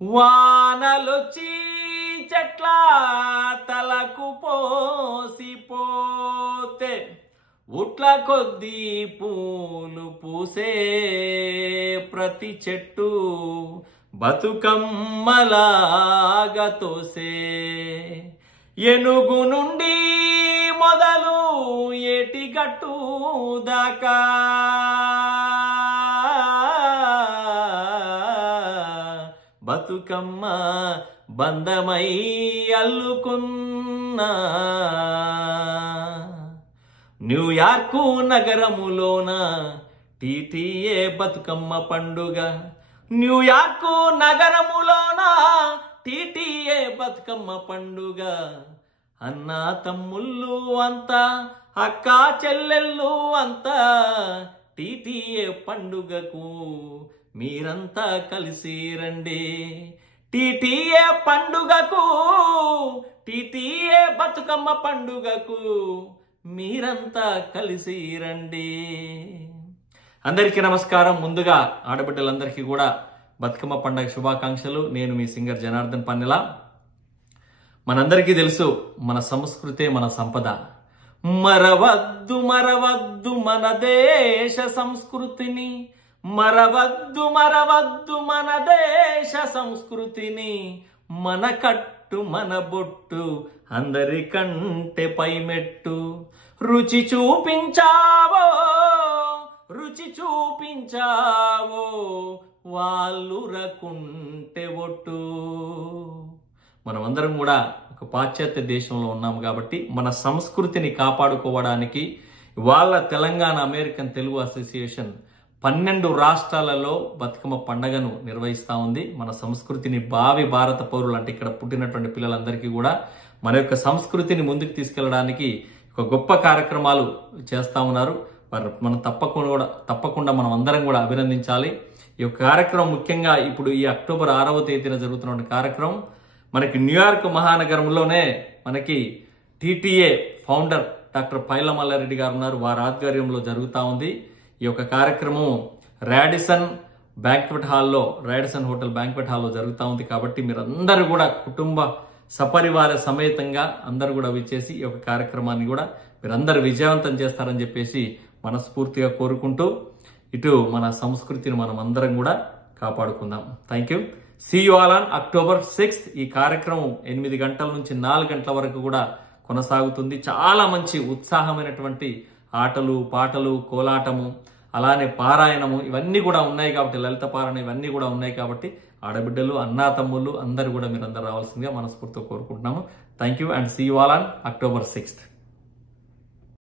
వానలొచ్చి చెట్ల తలకు పోసిపోతే ఉట్ల కొద్దీ పూలు పూసే ప్రతి చెట్టు బతుకమ్మలాగా తోసే ఏనుగు నుండి మొదలు ఏటిగట్టు దాకా బతుకమ్మ బంధమై అల్లుకున్నా న్యూయార్కు నగరములోన టీటీఏ బతుకమ్మ పండుగ న్యూయార్కు నగరములోన టీటీఏ బతుకమ్మ పండుగ అన్నా తమ్ముళ్ళు అంతా అక్క చెల్లెళ్ళు అంతా టీటీఏ పండుగకు మీరంతా కలిసి రండి టీటీఏ పండుగకు టీటీఏ బతుకమ్మ పండుగకు మీరంతా కలిసి రండి. అందరికీ నమస్కారం. ముందుగా ఆడబిడ్డలందరికీ కూడా బతుకమ్మ పండుగ శుభాకాంక్షలు. నేను మీ సింగర్ జనార్దన్ పన్నెల. మనందరికీ తెలుసు మన సంస్కృతే మన సంపద. మరవద్దు మరవద్దు మన దేశ సంస్కృతిని, మరవద్దు మరవద్దు మన దేశ సంస్కృతిని, మన కట్టు మన బొట్టు అందరికంటే పైమెట్టు. రుచి చూపించావో రుచి చూపించావో వాళ్ళు రకుంటే ఒట్టు. మనమందరం కూడా ఒక పాశ్చాత్య దేశంలో ఉన్నాం కాబట్టి మన సంస్కృతిని కాపాడుకోవడానికి వాళ్ళ తెలంగాణ అమెరికన్ తెలుగు అసోసియేషన్ 12 రాష్ట్రాలలో బతుకమ్మ పండుగను నిర్వహిస్తూ ఉంది. మన సంస్కృతిని భావి భారత పౌరులు అంటే ఇక్కడ పుట్టినటువంటి పిల్లలందరికీ కూడా మన యొక్క సంస్కృతిని ముందుకు తీసుకెళ్లడానికి ఒక గొప్ప కార్యక్రమాలు చేస్తూ ఉన్నారు. మనం తప్పకుండా మనం అందరం కూడా అభినందించాలి. ఈ యొక్క కార్యక్రమం ముఖ్యంగా ఇప్పుడు ఈ అక్టోబర్ 6వ తేదీన జరుగుతున్న కార్యక్రమం మనకి న్యూయార్క్ మహానగరంలోనే మనకి TTA founder doctor Paila Mallareddy గారు ఉన్నారు. వారి ఆధ్వర్యంలో జరుగుతూ ఉంది. ఈ యొక్క కార్యక్రమం రాడిసన్ హోటల్ బ్యాంక్వెట్ హాల్లో జరుగుతూ ఉంది. కాబట్టి మీరందరూ కూడా కుటుంబ సపరివార సమేతంగా అందరూ కూడా విచ్చేసి ఈ యొక్క కార్యక్రమాన్ని కూడా మీరందరూ విజయవంతం చేస్తారని చెప్పేసి మనస్ఫూర్తిగా కోరుకుంటూ ఇటు మన సంస్కృతిని మనం అందరం కూడా కాపాడుకుందాం. Thank you. See you all on October 6th. ఈ కార్యక్రమం 8 గంటల నుంచి 4 గంటల వరకు కూడా కొనసాగుతుంది. చాలా మంచి ఉత్సాహమైనటువంటి ఆటలు పాటలు కోలాటము అలానే పారాయణము ఇవన్నీ కూడా ఉన్నాయి కాబట్టి లలిత పారాయణ ఇవన్నీ కూడా ఉన్నాయి కాబట్టి ఆడబిడ్డలు అన్నా తమ్ముళ్ళు అందరూ కూడా మీరందరూ రావాల్సిందిగా మనస్ఫూర్తిగా కోరుకుంటున్నాము. Thank you and see you all on October 6th.